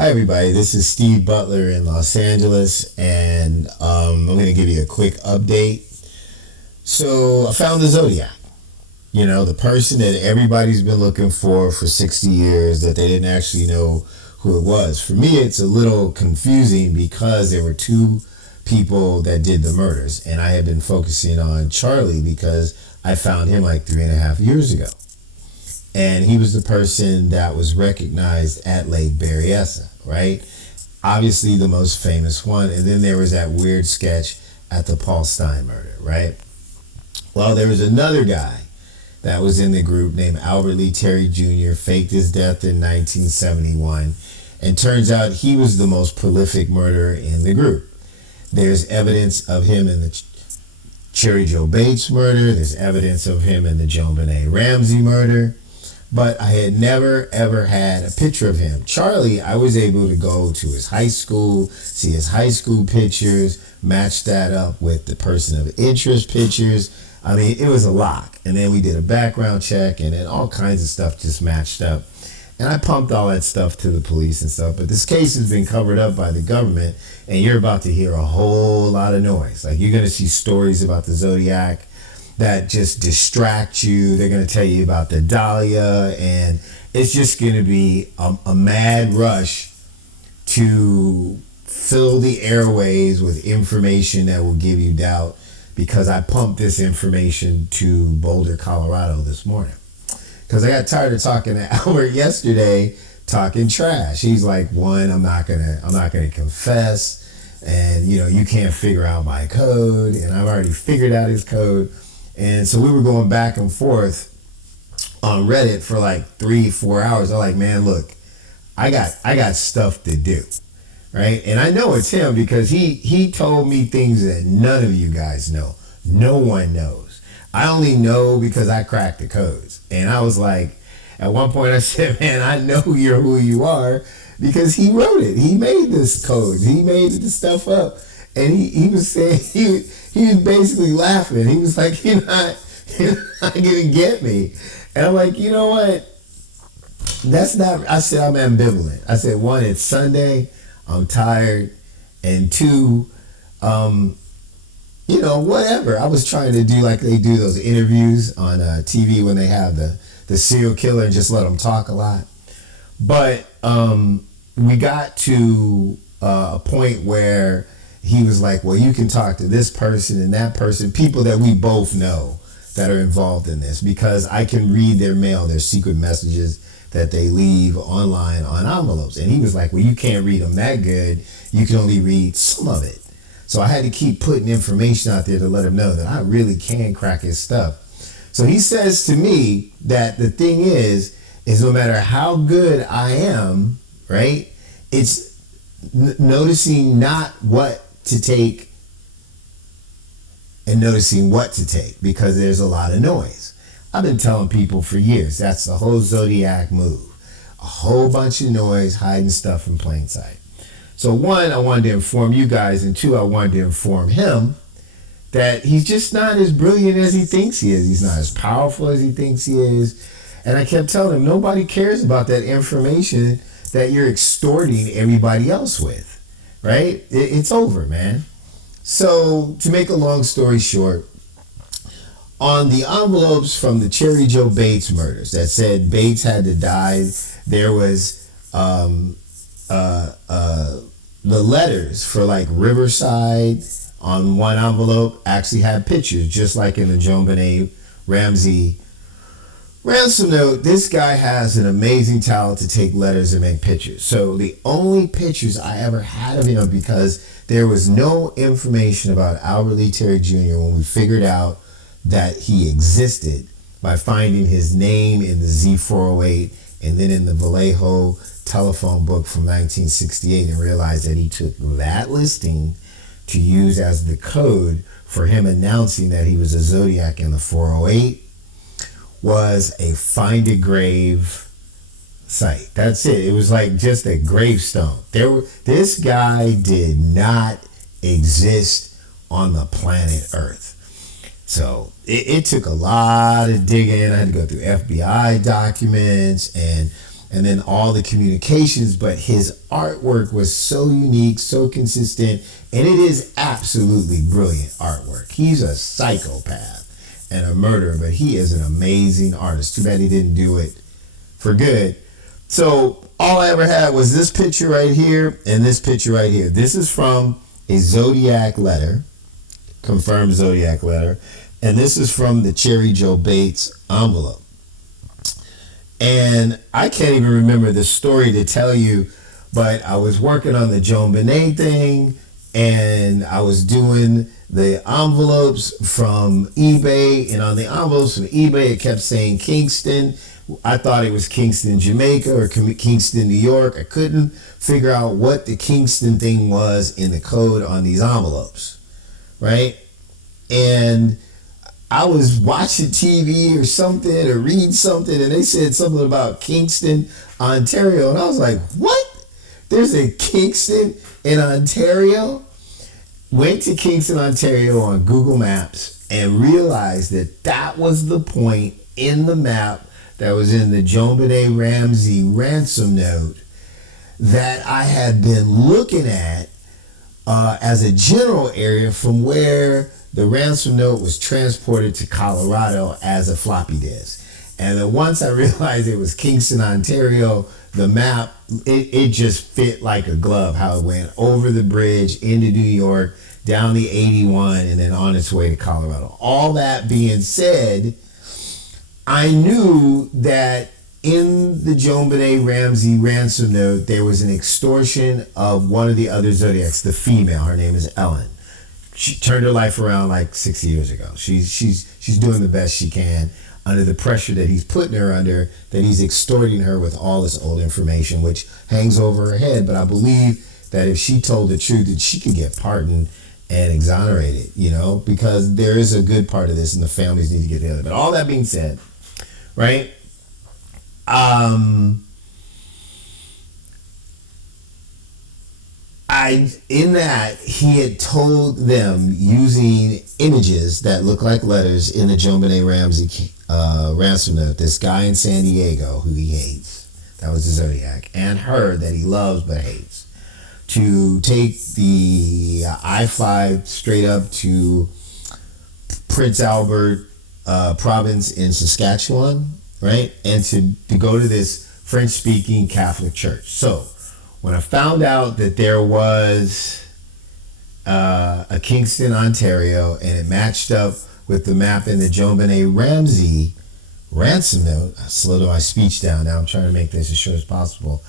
Hi, everybody. This is Steve Butler in Los Angeles, and I'm going to give you a quick update. So, I found the Zodiac. You know, the person that everybody's been looking for 60 years that they didn't actually know who it was. For me, it's a little confusing because there were two people that did the murders, and I had been focusing on Charlie because I found him like 3.5 years ago. And he was the person that was recognized at Lake Berryessa, right? Obviously the most famous one. And then there was that weird sketch at the Paul Stein murder, right? Well, there was another guy that was in the group named Albert Lee Terry Jr., faked his death in 1971. And turns out he was the most prolific murderer in the group. There's evidence of him in the Cherry Joe Bates murder. There's evidence of him in the JonBenet Ramsey murder. But I had never, ever had a picture of him. Charlie, I was able to go to his high school, see his high school pictures, match that up with the person of interest pictures. I mean, it was a lock. And then we did a background check, and then all kinds of stuff just matched up. And I pumped all that stuff to the police and stuff. But this case has been covered up by the government, and you're about to hear a whole lot of noise. Like, you're going to see stories about the Zodiac that just distract you. They're going to tell you about the Dahlia, and it's just going to be a mad rush to fill the airways with information that will give you doubt, because I pumped this information to Boulder, Colorado this morning. Because I got tired of talking to Albert yesterday, talking trash. He's like, one, I'm not gonna confess, and you can't figure out my code, and I've already figured out his code. And so we were going back and forth on Reddit for like 3-4 hours. I'm like, man, look, I got stuff to do, right? And I know it's him because he told me things that none of you guys know. No one knows. I only know because I cracked the codes. And I was like, at one point I said, man, I know you're who you are because he wrote it. He made this code. He made this stuff up. And he was saying, he was basically laughing. He was like, you're not gonna get me. And I'm like, you know what? That's not, I said, I'm ambivalent. I said, one, it's Sunday, I'm tired. And two, whatever. I was trying to do like they do those interviews on TV when they have the serial killer and just let them talk a lot. But we got to a point where he was like, well, you can talk to this person and that person, people that we both know that are involved in this, because I can read their mail, their secret messages that they leave online on envelopes. And he was like, well, you can't read them that good. You can only read some of it. So I had to keep putting information out there to let him know that I really can crack his stuff. So he says to me that the thing is no matter how good I am, right, it's noticing not what to take and noticing what to take, because there's a lot of noise. I've been telling people for years, that's the whole Zodiac move. A whole bunch of noise, hiding stuff in plain sight. So one, I wanted to inform you guys, and two, I wanted to inform him that he's just not as brilliant as he thinks he is. He's not as powerful as he thinks he is. And I kept telling him, nobody cares about that information that you're extorting everybody else with. Right? It's over, man. So, to make a long story short, on the envelopes from the Cherry Joe Bates murders that said Bates had to die, there was the letters for like Riverside on one envelope actually had pictures, just like in the JonBenet Ramsey ransom note. This guy has an amazing talent to take letters and make pictures. So the only pictures I ever had of him, because there was no information about Albert Lee Terry Jr. when we figured out that he existed by finding his name in the Z408 and then in the Vallejo telephone book from 1968, and realized that he took that listing to use as the code for him announcing that he was a Zodiac in the 408. Was a find a grave site. That's it. It was like just a gravestone. This guy did not exist on the planet Earth. So it took a lot of digging. I had to go through FBI documents, and and then all the communications, but his artwork was so unique, so consistent, and it is absolutely brilliant artwork. He's a psychopath and a murderer, but he is an amazing artist. Too bad he didn't do it for good. So all I ever had was this picture right here and this picture right here. This is from a Zodiac letter, confirmed Zodiac letter, and this is from the Cherry Joe Bates envelope. And I can't even remember the story to tell you, but I was working on the Joan Benet thing, and I was doing the envelopes from eBay, and on the envelopes from eBay it kept saying Kingston. I thought it was Kingston, Jamaica, or Kingston, New York. I couldn't figure out what the Kingston thing was in the code on these envelopes, right? And I was watching TV or something or reading something, and they said something about Kingston, Ontario, and I was like, what? There's a Kingston in Ontario? Went to Kingston, Ontario on Google Maps and realized that that was the point in the map that was in the Joan Benet Ramsey ransom note that I had been looking at as a general area from where the ransom note was transported to Colorado as a floppy disk. And then once I realized it was Kingston, Ontario, the map, it just fit like a glove, how it went over the bridge into New York, down the 81, and then on its way to Colorado. All that being said, I knew that in the Joan Benet Ramsey ransom note, there was an extortion of one of the other Zodiacs, the female. Her name is Ellen. She turned her life around like 6 years ago. She's doing the best she can under the pressure that he's putting her under, that he's extorting her with all this old information, which hangs over her head. But I believe that if she told the truth, that she could get pardoned and exonerated, you know, because there is a good part of this and the families need to get together. But all that being said, right? In that he had told them using images that look like letters in the Joan Benet Ramsey ransom note, this guy in San Diego who he hates, that was the Zodiac, and her that he loves but hates, to take the I-5 straight up to Prince Albert province in Saskatchewan, right? And to go to this French-speaking Catholic church. So when I found out that there was a Kingston, Ontario, and it matched up with the map in the Joan Benet Ramsey ransom note, I slowed my speech down. Now I'm trying to make this as short as possible.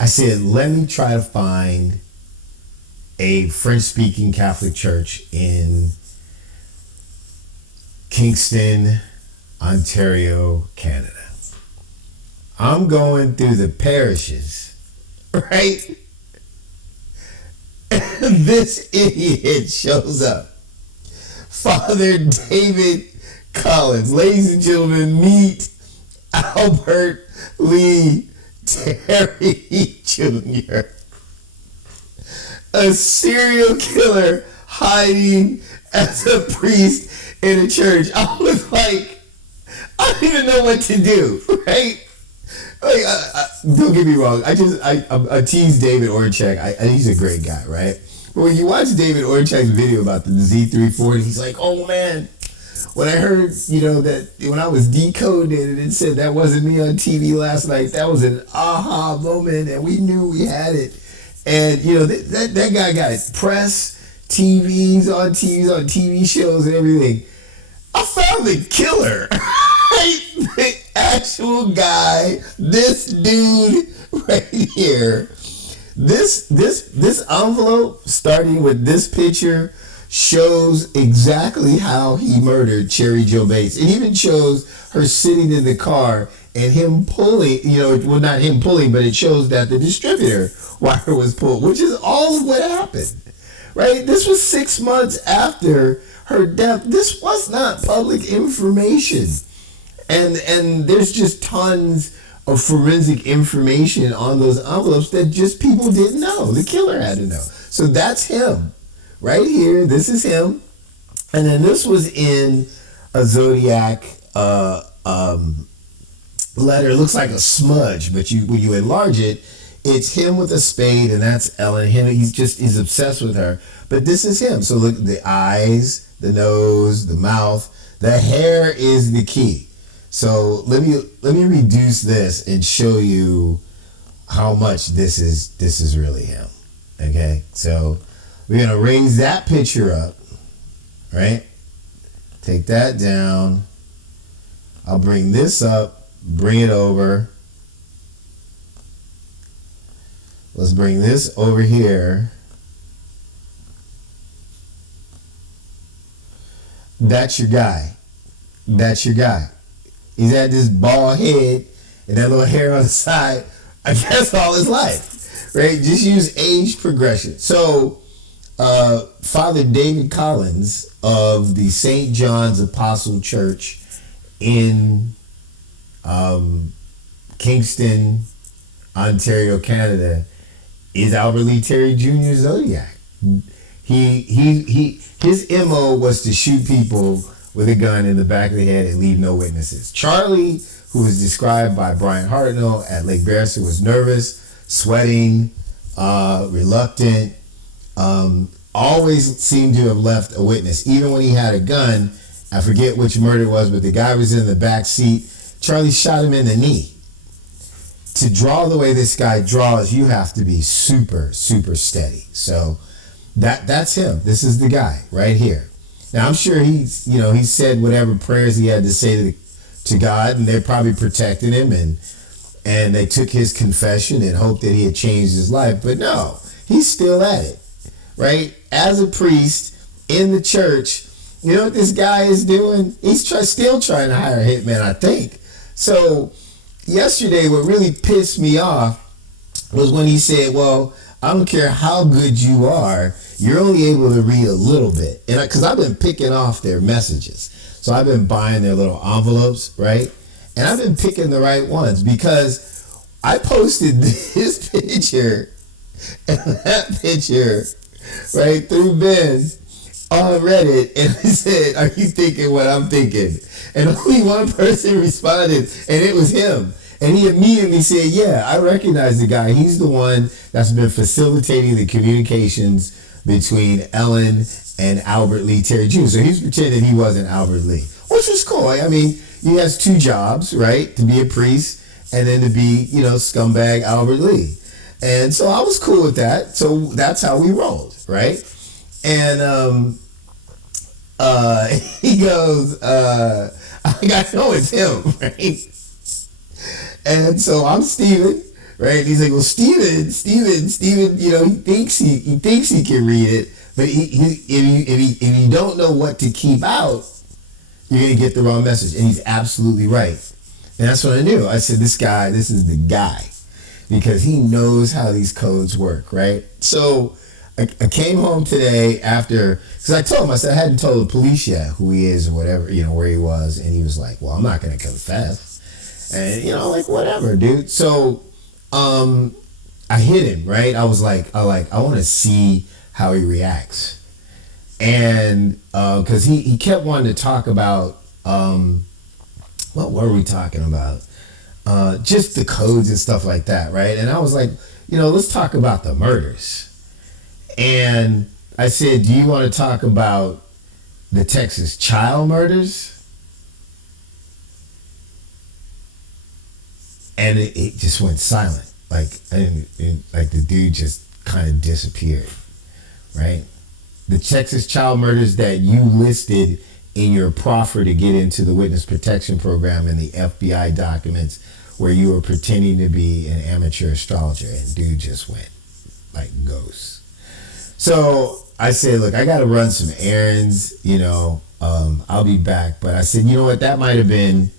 I said, let me try to find a French-speaking Catholic church in Kingston, Ontario, Canada. I'm going through the parishes, right? And this idiot shows up. Father David Collins. Ladies and gentlemen, meet Albert Lee Terry Jr., a serial killer hiding as a priest in a church. I was like, I don't even know what to do, right? Like, don't get me wrong. I tease David Orchak. He's a great guy, right? But when you watch David Orchak's video about the Z340, he's like, oh man, when I heard, that when I was decoded and it said that wasn't me on TV last night, that was an aha moment, and we knew we had it. And that guy got press, TVs on TV shows and everything. I found the killer. The actual guy, this dude right here. This envelope, starting with this picture, shows exactly how he murdered Cherry Joe Bates. It even shows her sitting in the car and him pulling, well, not him pulling, but it shows that the distributor wire was pulled, which is all of what happened, right? This was 6 months after her death. This was not public information. And there's just tons of forensic information on those envelopes that just people didn't know. The killer had to know. So that's him. Right here, this is him. And then this was in a Zodiac letter. It looks like a smudge, but when you enlarge it, it's him with a spade, and that's Ellen. Him, he's obsessed with her. But this is him. So look, the eyes, the nose, the mouth, the hair is the key. So let me reduce this and show you how much this is really him. Okay, so we're gonna raise that picture up, right? Take that down. I'll bring this up, bring it over. Let's bring this over here. That's your guy. That's your guy. He's had this bald head and that little hair on the side, I guess, all his life, right? Just use age progression. So, Father David Collins of the St. John's Apostle Church in Kingston, Ontario, Canada, is Albert Lee Terry Jr. Zodiac. His MO was to shoot people with a gun in the back of the head and leave no witnesses. Charlie, who was described by Brian Hartnell at Lake Beresford, was nervous, sweating, reluctant, always seemed to have left a witness. Even when he had a gun, I forget which murder it was, but the guy was in the back seat. Charlie shot him in the knee. To draw the way this guy draws, you have to be super, super steady. So that's him. This is the guy right here. Now I'm sure he said whatever prayers he had to say to God, and they're probably protecting him, and they took his confession and hoped that he had changed his life. But no, he's still at it, right? As a priest in the church, you know what this guy is doing? He's still trying to hire a hitman, I think. So yesterday, what really pissed me off was when he said, well, I don't care how good you are, you're only able to read a little bit. And because I've been picking off their messages. So I've been buying their little envelopes, right? And I've been picking the right ones because I posted this picture and that picture, right, through Ben on Reddit, and I said, are you thinking what I'm thinking? And only one person responded, and it was him. And he immediately said, yeah, I recognize the guy. He's the one that's been facilitating the communications between Ellen and Albert Lee Terry Jr. So he's pretending he wasn't Albert Lee, which was cool. I mean, he has two jobs, right? To be a priest and then to be, scumbag Albert Lee. And so I was cool with that. So that's how we rolled, right? And he goes, I got to know it's him, right? And so I'm Steven, right? And he's like, well, Steven, he thinks he can read it, but if you don't know what to keep out, you're gonna get the wrong message. And he's absolutely right. And that's what I knew. I said, this is the guy, because he knows how these codes work, right? So I came home today after, because I told him, I said, I hadn't told the police yet who he is or whatever, where he was. And he was like, well, I'm not going to confess. And, whatever, dude. So I hit him, right? I was like, I want to see how he reacts. And because he kept wanting to talk about, what were we talking about? Just the codes and stuff like that, right? And I was like, let's talk about the murders. And I said, do you want to talk about the Texas child murders? And it just went silent. Like the dude just kind of disappeared, right? The Texas child murders that you listed in your proffer to get into the witness protection program and the FBI documents where you were pretending to be an amateur astrologer, and dude just went like ghost. So I said, look, I got to run some errands, I'll be back. But I said, you know what, that might have been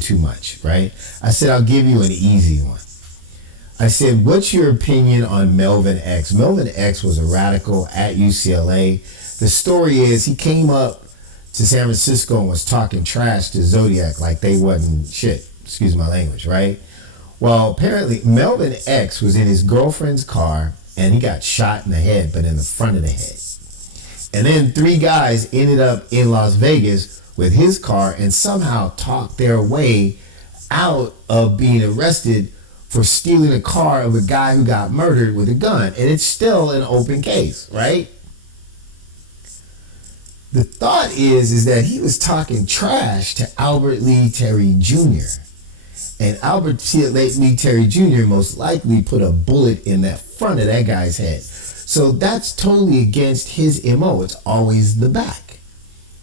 too much, right? I said, I'll give you an easy one. I said, what's your opinion on Melvin X? Melvin X was a radical at UCLA. The story is he came up to San Francisco and was talking trash to Zodiac like they wasn't shit. Excuse my language, right? Well, apparently Melvin X was in his girlfriend's car and he got shot in the head, but in the front of the head. And then 3 guys ended up in Las Vegas with his car and somehow talked their way out of being arrested for stealing a car of a guy who got murdered with a gun. And it's still an open case, right? The thought is that he was talking trash to Albert Lee Terry Jr. And Albert Lee Terry Jr. most likely put a bullet in that front of that guy's head. So that's totally against his MO. It's always the back.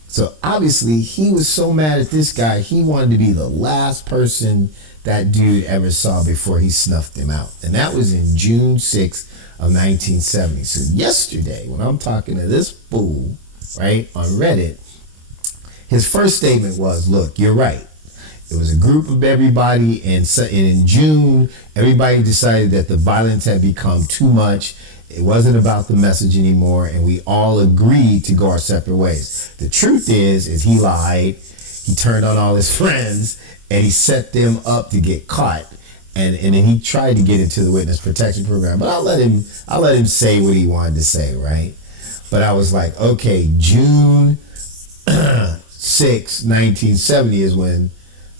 So obviously he was so mad at this guy, he wanted to be the last person that dude ever saw before he snuffed him out. And that was in June 6th of 1970. So yesterday, when I'm talking to this fool, right, on Reddit, his first statement was, look, you're right. It was a group of everybody, and in June, everybody decided that the violence had become too much. It wasn't about the message anymore, and we all agreed to go our separate ways. The truth is he lied. He turned on all his friends, and he set them up to get caught. And then he tried to get into the witness protection program. But I'll let him say what he wanted to say, right? But I was like, okay, June 6, 1970 is when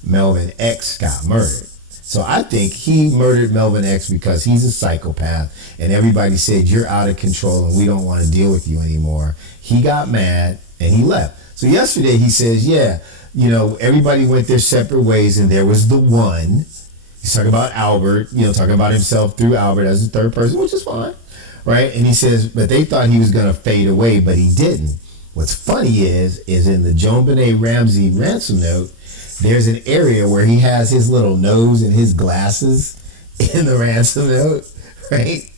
Melvin X got murdered. So I think he murdered Melvin X because he's a psychopath, and everybody said, you're out of control and we don't want to deal with you anymore. He got mad and he left. So yesterday he says, yeah, you know, everybody went their separate ways, and there was the one. He's talking about Albert, you know, talking about himself through Albert as the third person, which is fine, right? And he says, but they thought he was going to fade away, but he didn't. What's funny is in the JonBenet Ramsey ransom note, there's an area where he has his little nose and his glasses in the ransom note, right?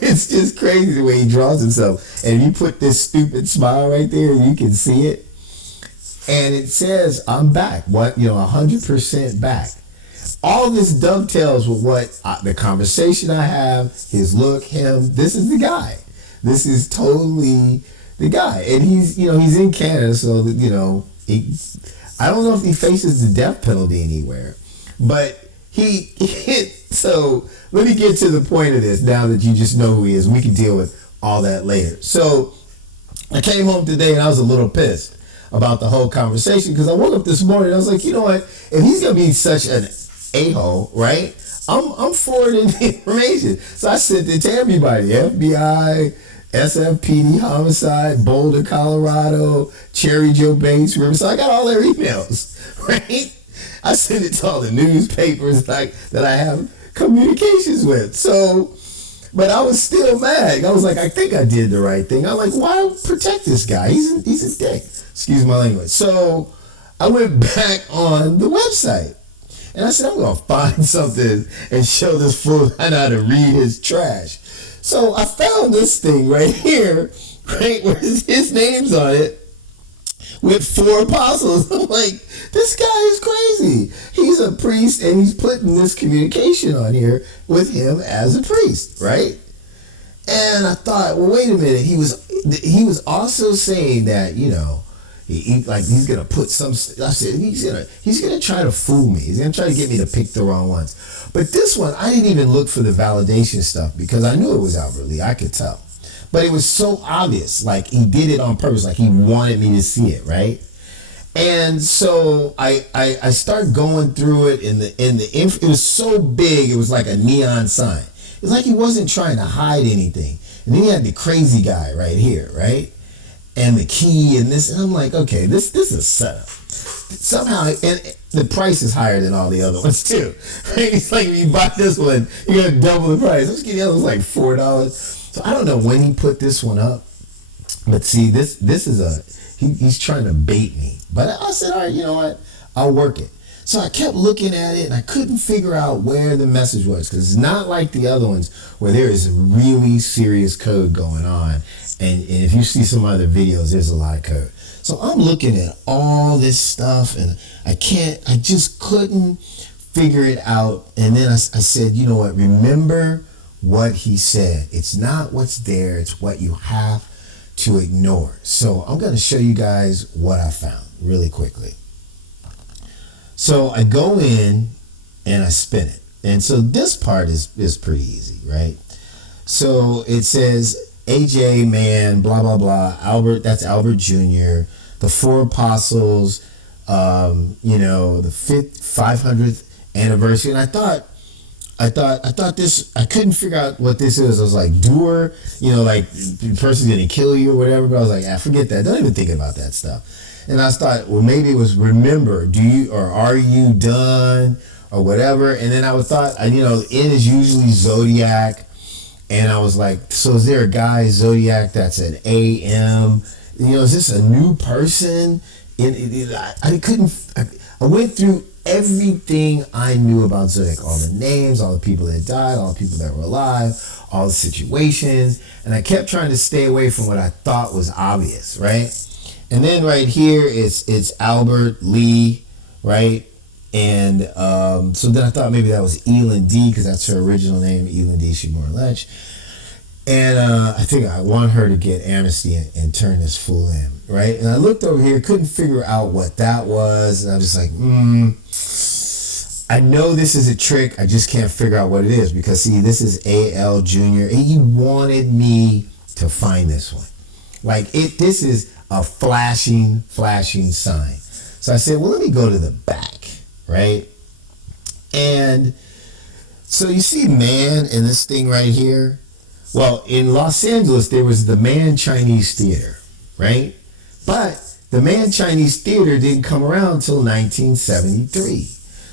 It's just crazy the way he draws himself. And you put this stupid smile right there, you can see it. And it says, I'm back. 100% back. All this dovetails with the conversation I have, his look, him. This is the guy. This is totally the guy. And he's in Canada, so that, I don't know if he faces the death penalty anywhere, but so let me get to the point of this now that you just know who he is. We can deal with all that later. So I came home today and I was a little pissed about the whole conversation because I woke up this morning and I was like, you know what? If he's going to be such an a-hole, right? I'm forwarding the information. So I sent it to everybody, FBI, SFPD, Homicide, Boulder, Colorado, Cherry Joe Bates, River. So I got all their emails, right? I sent it to all the newspapers that I have communications with. So, but I was still mad. I was like, I think I did the right thing. I'm like, why protect this guy? He's a dick. Excuse my language. So I went back on the website. And I said, I'm going to find something and show this fool how to read his trash. So I found this thing right here, right, where his name's on it with 4 apostles. I'm like, this guy is crazy. He's a priest and he's putting this communication on here with him as a priest, right? And I thought, well, wait a minute. He was also saying that, he's gonna put some. I said he's gonna try to fool me. He's gonna try to get me to pick the wrong ones. But this one, I didn't even look for the validation stuff because I knew it was Albert Lee. I could tell, but it was so obvious. Like he did it on purpose. Like he wanted me to see it, right? And so I start going through it. It was so big. It was like a neon sign. It's like he wasn't trying to hide anything. And then he had the crazy guy right here, right? And the key and this, and I'm like, okay, this is a setup. Somehow, and the price is higher than all the other ones too. Right? It's like if you buy this one, you gotta double the price. I'm just getting the other ones like $4. So I don't know when he put this one up, but see, this is he's trying to bait me. But I said, all right, you know what? I'll work it. So I kept looking at it and I couldn't figure out where the message was because it's not like the other ones where there is really serious code going on. And if you see some other videos, there's a lot of code. So I'm looking at all this stuff and I just couldn't figure it out. And then I said, you know what? Remember what he said. It's not what's there. It's what you have to ignore. So I'm going to show you guys what I found really quickly. So I go in and I spin it. And so this part is pretty easy, right? So it says AJ, man, blah, blah, blah. Albert, that's Albert Jr., the 4 apostles, the 500th anniversary, and I thought this. I couldn't figure out what this is. I was like, doer, like the person's gonna kill you or whatever. But I was like, forget that. Don't even think about that stuff. And I thought, well, maybe it was remember. Do you or are you done or whatever? And then I thought, N is usually Zodiac, and I was like, so is there a guy Zodiac that's an AM? Is this a new person? I couldn't. I went through everything I knew about Zodiac, all the names, all the people that died, all the people that were alive, all the situations, and I kept trying to stay away from what I thought was obvious, right? And then right here, it's Albert Lee, right? And so then I thought maybe that was Elin D, because that's her original name, Elin D. Shimura-Lech. And I think I want her to get amnesty and turn this fool in, right? And I looked over here, couldn't figure out what that was, and I was just like, I know this is a trick, I just can't figure out what it is, because see, this is AL Junior, and he wanted me to find this one. Like, this is a flashing sign. So I said, well, let me go to the back, right? And so you see man in this thing right here? Well, in Los Angeles, there was the Man Chinese Theater, right? But the Man Chinese Theater didn't come around until 1973.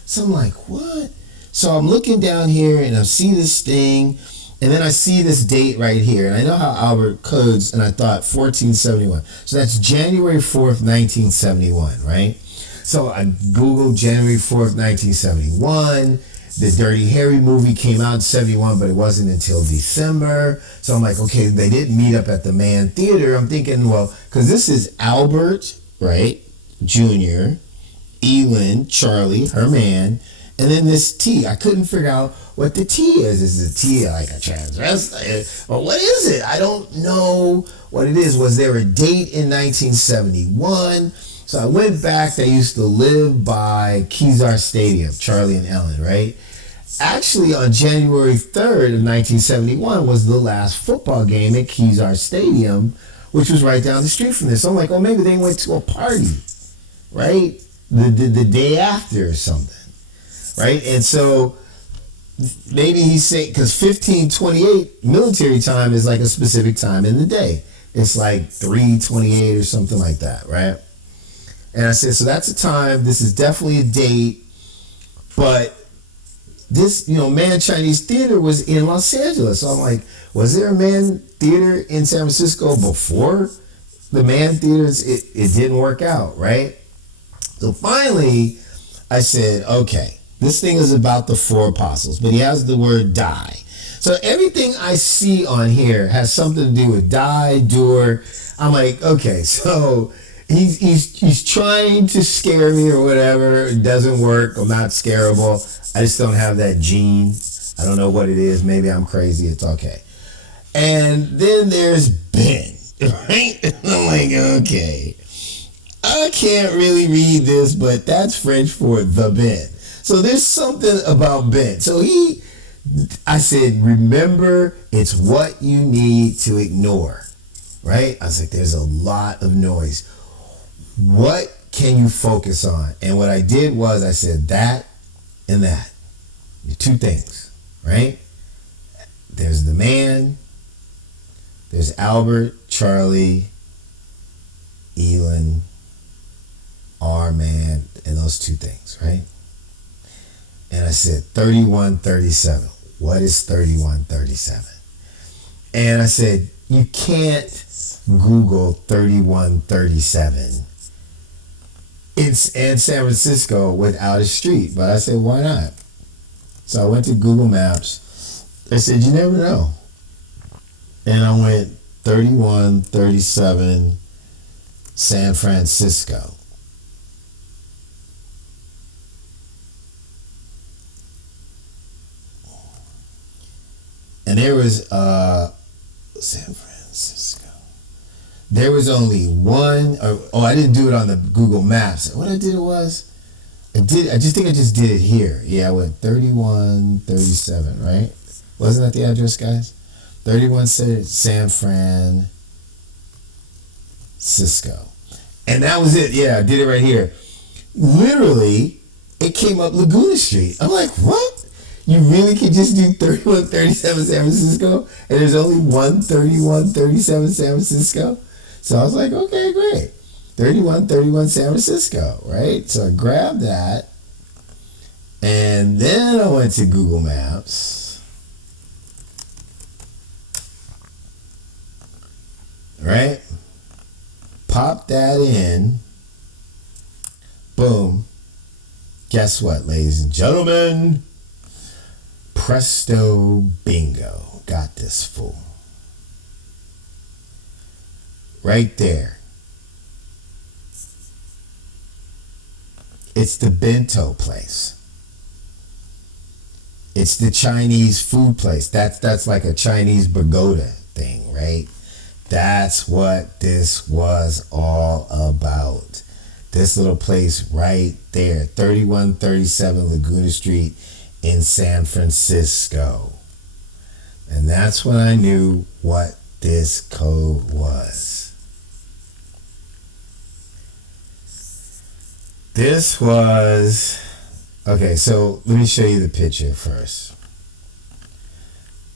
So I'm like, what? So I'm looking down here and I see this thing, and then I see this date right here. And I know how Albert codes, and I thought 1471. So that's January 4th, 1971, right? So I Googled January 4th, 1971. The Dirty Harry movie came out in 71, but it wasn't until December. So I'm like, okay, they didn't meet up at the Man Theater. I'm thinking, well, because this is Albert, right, Jr., Elin, Charlie, her man, and then this T. I couldn't figure out what the T is. Is the T like a transvestite? Or what is it? I don't know what it is. Was there a date in 1971? So I went back. They used to live by Kezar Stadium, Charlie and Ellen, right? Actually, on January 3rd of 1971 was the last football game at Kezar Stadium, which was right down the street from this. So I'm like, oh, maybe they went to a party, right? The day after or something, right? And so maybe he's saying, because 1528 military time is like a specific time in the day. It's like 3:28 or something like that, right? And I said, so that's a time, this is definitely a date, but this, Man Chinese Theater was in Los Angeles. So I'm like, was there a Man Theater in San Francisco before the Man Theaters? It didn't work out, right? So finally, I said, okay, this thing is about the four apostles, but he has the word die. So everything I see on here has something to do with die, doer. I'm like, okay, so he's trying to scare me or whatever. It doesn't work. I'm not scarable. I just don't have that gene. I don't know what it is. Maybe I'm crazy. It's okay. And then there's Ben, right? And I'm like, okay, I can't really read this, but that's French for the Ben. So there's something about Ben. So I said, remember, it's what you need to ignore, right? I was like, there's a lot of noise. What can you focus on? And what I did was I said that and that. Two things, right? There's the man, there's Albert, Charlie, Elin, our man, and those two things, right? And I said 3137. What is 3137? And I said, you can't Google 3137 in San Francisco without a street. But I said, why not? So I went to Google Maps. They said, you never know. And I went 3137 San Francisco. And there was San Francisco. There was only one. I didn't do it on the Google Maps. What I did was, I just think I just did it here. Yeah, I went 3137, right? Wasn't that the address, guys? 31 San Francisco. And that was it. Yeah, I did it right here. literally, it came up Laguna Street. I'm like, what? You really could just do 3137 San Francisco, and there's only one 3137 San Francisco? So I was like, okay, great. 3131 San Francisco, right? So I grabbed that, and then I went to Google Maps, right? Popped that in. Boom. Guess what, ladies and gentlemen? Presto bingo. Got this fool. Right there. It's the bento place. It's the Chinese food place. That's like a Chinese pagoda thing, right? That's what this was all about. This little place right there, 3137 Laguna Street in San Francisco. And that's when I knew what this code was. This was... Okay, so let me show you the picture first.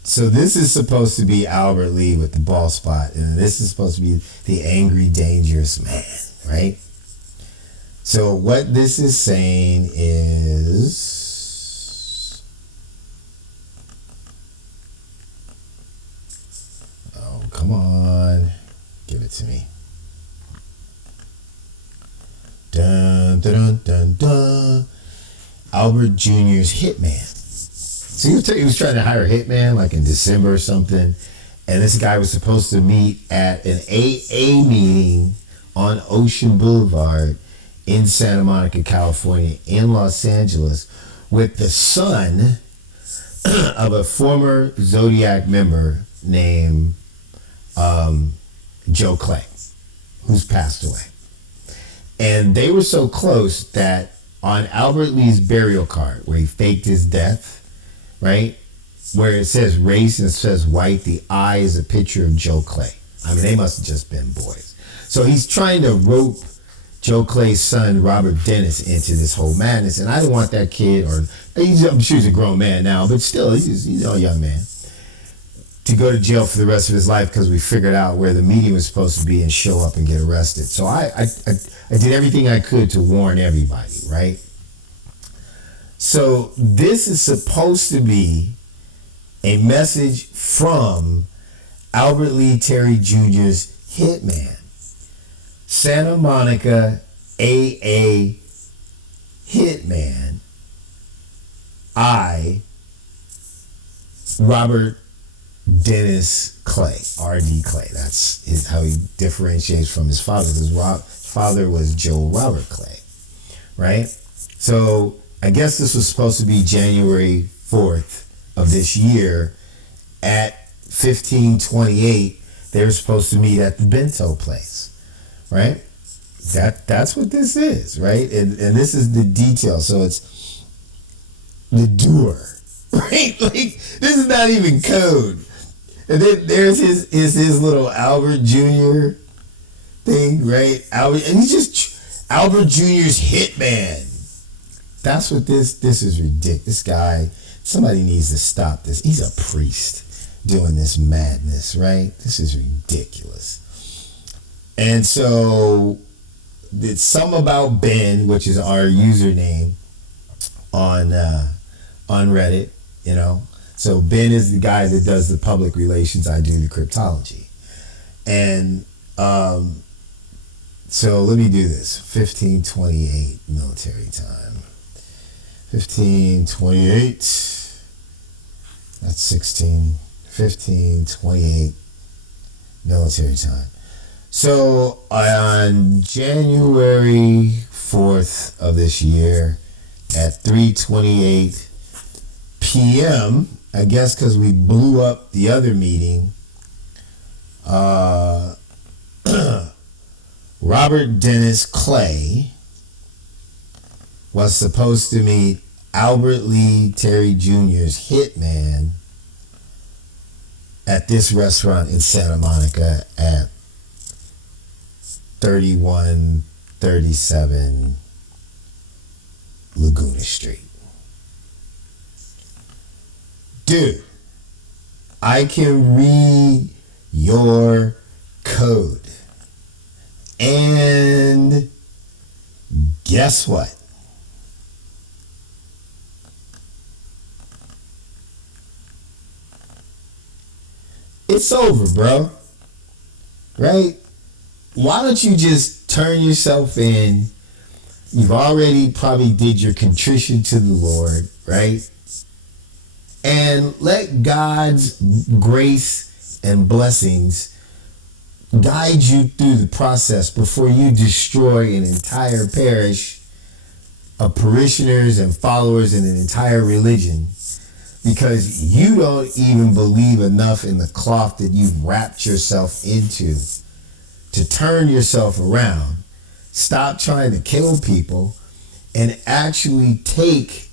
So this is supposed to be Albert Lee with the bald spot, and this is supposed to be the angry, dangerous man, right? So what this is saying is... Oh, come on. Give it to me. Dun, dun, dun, dun, dun. Albert Jr.'s hitman. So he was trying to hire a hitman like in December or something. And this guy was supposed to meet at an AA meeting on Ocean Boulevard in Santa Monica, California, in Los Angeles, with the son of a former Zodiac member named Joe Clay, who's passed away. And they were so close that on Albert Lee's burial card, where he faked his death, right, where it says race and it says white, the eye is a picture of Joe Clay. I mean, they must have just been boys. So he's trying to rope Joe Clay's son, Robert Dennis, into this whole madness. And I didn't want that kid, or I'm sure he's a grown man now, but still, he's a young man, to go to jail for the rest of his life because we figured out where the meeting was supposed to be and show up and get arrested. So I did everything I could to warn everybody, right? So this is supposed to be a message from Albert Lee Terry Jr.'s hitman. Santa Monica AA hitman. Robert Dennis Clay, R.D. Clay. That's how he differentiates from his father. His father was Joe Robert Clay, right? So I guess this was supposed to be January 4th of this year at 1528. They were supposed to meet at the bento place, right? That's what this is, right? And this is the detail. So it's the doer, right? Like, this is not even code. And then there's his little Albert Jr. thing, right? Albert, and he's just Albert Jr.'s hitman. That's what this is ridiculous. This guy, somebody needs to stop this. He's a priest doing this madness, right? This is ridiculous. And so it's something about Ben, which is our username on Reddit, you know. So Ben is the guy that does the public relations. I do the cryptology. And so let me do this. 1528 military time. 1528. That's 1528 military time. So on January 4th of this year at 3:28 p.m., I guess because we blew up the other meeting, Robert Dennis Clay was supposed to meet Albert Lee Terry Jr.'s hitman at this restaurant in Santa Monica at 3137 Laguna Street. Dude, I can read your code. And guess what? It's over, bro. Right? Why don't you just turn yourself in? You've already probably did your contrition to the Lord, right? And let God's grace and blessings guide you through the process before you destroy an entire parish of parishioners and followers in an entire religion because you don't even believe enough in the cloth that you've wrapped yourself into to turn yourself around. Stop trying to kill people and actually take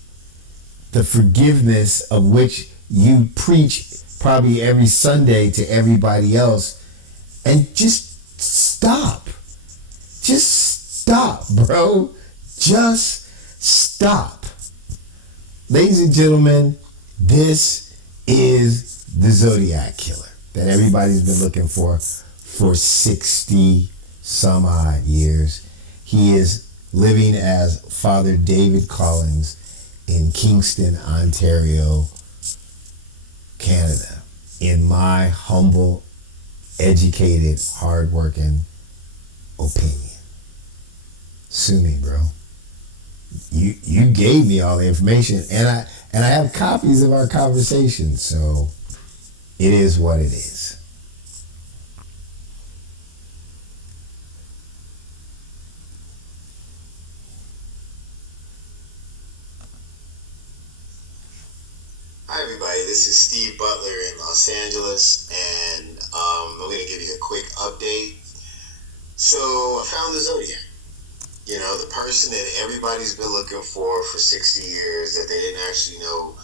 the forgiveness of which you preach probably every Sunday to everybody else and just stop. Just stop, bro. Just stop. Ladies and gentlemen, this is the Zodiac Killer that everybody's been looking for 60 some odd years. He is living as Father David Collins in Kingston, Ontario, Canada. In my humble, educated, hardworking opinion. Sue me, bro. You gave me all the information, and I have copies of our conversation, so it is what it is. Hi everybody, this is Steve Butler in Los Angeles, and I'm going to give you a quick update. So I found the Zodiac. You know, the person that everybody's been looking for 60 years that they didn't actually know